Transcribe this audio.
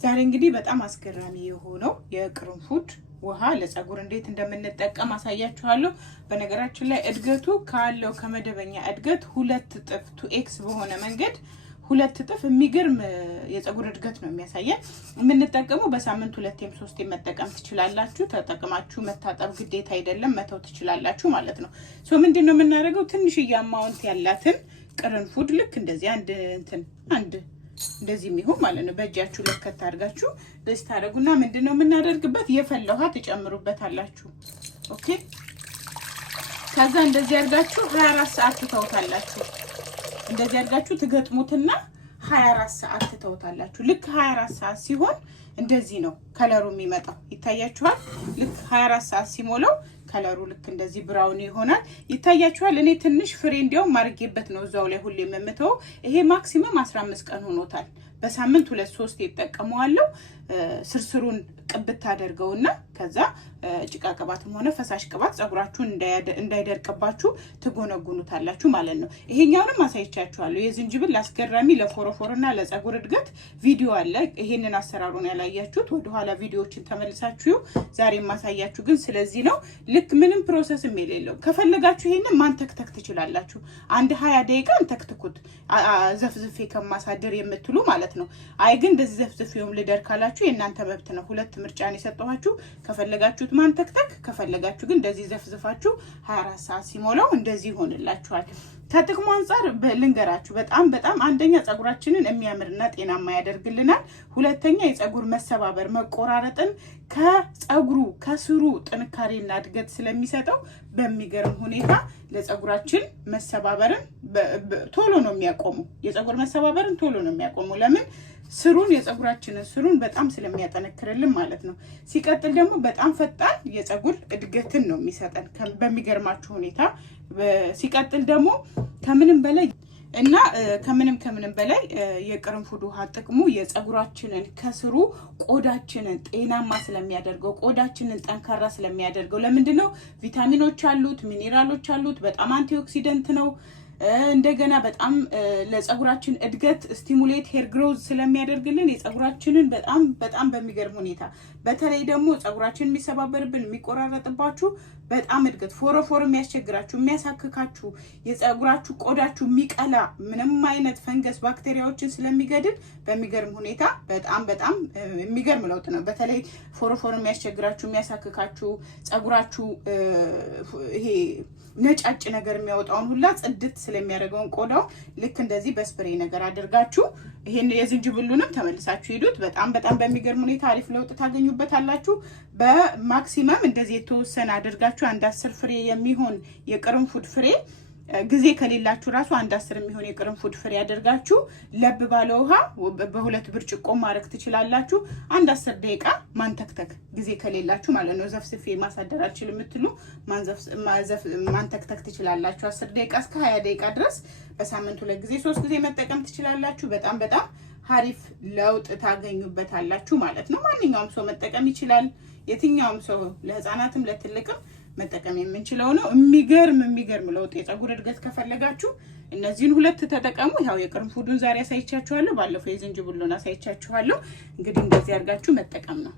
ዛሬ እንግዲህ በጣም አስገራሚ የሆነው የቅርንፉድ ውሃ ለፀጉር እንዴት እንደምንጠቀም አሳያችኋለሁ። በነገራችን ላይ እድገቱ ካለው ከመደበኛ እድገት 2 እጥፍ 2x በሆነ መንገድ 2 እጥፍ የሚገርም የፀጉር እድገት ነው የሚያሳየን። የምንጠቀመው በሳምንት 2 3 መጠቀም ትችላላችሁ። ተጠቅማችሁ መታጠብ ግዴታ አይደለም፣ መተው ትችላላችሁ ማለት ነው። ምንድነው የምናደርገው? ትንሽዬ አማውንት ያላትን ቅርንፉድ ልክ እንደዚህ አንድ እንደዚህ የሚሆን ማለት ነው በእጃችሁ ለከት አድርጋችሁ ደስ ታደርጉና ምንድነው የምናደርግበት? የፈላ ውሃ ትጨምሩበታላችሁ። ኦኬ። ከዛ እንደዚህ አድርጋችሁ 24 ሰዓት ትተውታላችሁ። እንደዚህ አድርጋችሁ ትገጥሙትና 24 ሰዓት ትተውታላችሁ። ልክ 24 ሰዓት ሲሆን እንደዚህ ነው ከለሩ የሚመጣው፣ ይታያችኋል። ልክ 24 ሰዓት ሲሞላው ከለሩ ልክ እንደዚህ ብራውን ይሆናል፣ ይታያችኋል። እኔ ትንሽ ፍሬ እንዲያውም ማርጌበት ነው እዛው ላይ ሁሌ የምመተው። ይሄ ማክሲመም 15 ቀን ሆኖታል። በሳምንት 2 3 ይጠቀመዋለሁ። ስርስሩን ቅብት አደርገውና ከዛ ጭቃ ቅባትም ሆነ ፈሳሽ ቅባት ፀጉራችሁን እንዳይደርቅባችሁ ትጎነጉኑታላችሁ ማለት ነው። ይሄኛውንም አሳይቻችኋለሁ። የዝንጅብል አስገራሚ ለፎረፎርና ለፀጉር እድገት ቪዲዮ አለ። ይሄንን አሰራሩን ያላያችሁት ወደ ኋላ ቪዲዮዎችን ተመልሳችሁ ዛሬ ማሳያችሁ ግን ስለዚህ ነው። ልክ ምንም ፕሮሰስም የሌለው ከፈለጋችሁ ይሄንን ማንተክተክ ትችላላችሁ። አንድ 20 ደቂቃ አንተክትኩት ዘፍዝፌ ከማሳደር የምትሉ ማለት ነው። አይ ግን እንደዚህ ዘፍዝፌውም ልደር ካላችሁ የእናንተ መብት ነው። ሁለት ምርጫን የሰጠኋችሁ። ከፈለጋችሁት ማንተክተክ፣ ከፈለጋችሁ ግን እንደዚህ ዘፍዝፋችሁ 24 ሰዓት ሲሞላው እንደዚህ ይሆንላችኋል። ከጥቅሙ አንፃር ልንገራችሁ። በጣም አንደኛ ፀጉራችንን የሚያምርና ጤናማ ያደርግልናል። ሁለተኛ የፀጉር መሰባበር መቆራረጥን ከፀጉሩ ከስሩ ጥንካሬና እድገት ስለሚሰጠው በሚገርም ሁኔታ ለፀጉራችን መሰባበርን ቶሎ ነው የሚያቆመው። የፀጉር መሰባበርን ቶሎ ነው የሚያቆመው። ለምን? ስሩን የፀጉራችንን ስሩን በጣም ስለሚያጠነክርልን ማለት ነው። ሲቀጥል ደግሞ በጣም ፈጣን የፀጉር እድገትን ነው የሚሰጠን በሚገርማችሁ ሁኔታ። ሲቀጥል ደግሞ ከምንም በላይ የቅርንፉድ ውሃ ጥቅሙ የፀጉራችንን ከስሩ ቆዳችንን ጤናማ ስለሚያደርገው፣ ቆዳችንን ጠንካራ ስለሚያደርገው። ለምንድነው? ቪታሚኖች አሉት፣ ሚኔራሎች አሉት፣ በጣም አንቲኦክሲደንት ነው። እንደገና በጣም ለፀጉራችን እድገት ስቲሙሌት ሄር ግሮዝ ስለሚያደርግልን የፀጉራችንን በጣም በሚገርም ሁኔታ በተለይ ደግሞ ፀጉራችን የሚሰባበርብን የሚቆራረጥባችሁ በጣም እድገት ፎረፎር የሚያስቸግራችሁ የሚያሳክካችሁ የፀጉራችሁ ቆዳችሁ የሚቀላ ምንም አይነት ፈንገስ ባክቴሪያዎችን ስለሚገድል በሚገርም ሁኔታ በጣም የሚገርም ለውጥ ነው። በተለይ ፎረፎር የሚያስቸግራችሁ የሚያሳክካችሁ ፀጉራችሁ ይሄ ነጫጭ ነገር የሚያወጣውን ሁላ ጽድት ስለሚያደርገውን ቆዳው ልክ እንደዚህ በስፕሬ ነገር አድርጋችሁ ይሄን የዝንጅብሉንም ተመልሳችሁ ሄዱት። በጣም በሚገርም ሁኔታ አሪፍ ለውጥ ታገኙበታላችሁ። በማክሲመም እንደዚህ የተወሰነ አድርጋችሁ አንድ 10 ፍሬ የሚሆን የቅርንፉድ ፍሬ ጊዜ ከሌላችሁ ራሱ አንድ 10 የሚሆን የቅርንፉድ ፍሬ አድርጋችሁ ለብ ባለ ውሃ በ2 ብርጭቆ ማረክ ትችላላችሁ። አንድ 10 ደቂቃ ማንተክተክ ጊዜ ከሌላችሁ ማለት ነው። ዘፍስፌ ማሳደር አልችልም የምትሉ ማንተክተክ ትችላላችሁ። 10 ደቂቃ እስከ 20 ደቂቃ ድረስ በሳምንት 2 ጊዜ 3 ጊዜ መጠቀም ትችላላችሁ። በጣም አሪፍ ለውጥ ታገኙበታላችሁ ማለት ነው። ማንኛውም ሰው መጠቀም ይችላል። የትኛውም ሰው ለህፃናትም ለትልቅም መጠቀም የምንችለው ነው። የሚገርም ለውጥ የፀጉር እድገት ከፈለጋችሁ እነዚህን 2 ተጠቀሙ። ያው የቅርንፉዱን ዛሬ አሳይቻችኋለሁ፣ ባለፈው የዝንጅብሉን አሳይቻችኋለሁ። እንግዲህ እንደዚህ አድርጋችሁ መጠቀም ነው።